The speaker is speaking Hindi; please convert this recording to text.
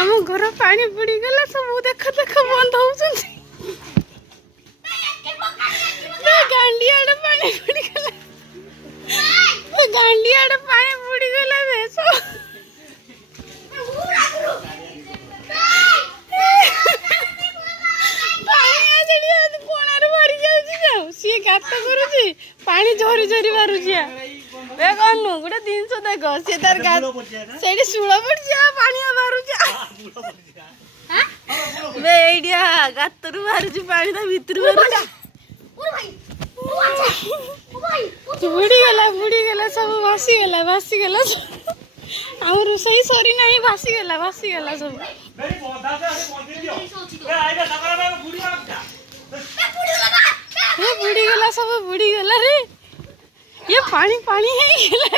आम घर पानी बुड़ी गला सब देख देख बंद होउछन गांडी आड़े पानी बुड़ी गला गांडी आड़े पानी बुड़ी गला बेसो सी गात करुची पानी झोरी झोरी मारुची देख अनु गोटे जिनस देख सी तार गात सेठी सुळ पड़ची पानी मारुची बे एडिया गातरु मारुची पानी ता भितर मारुची बुड़ी गला सब भासी गला आउ रोसई सरी नाही भासी गला सब बुड़ी गला सब बुड़ी गला रे ये पानी पानी है गला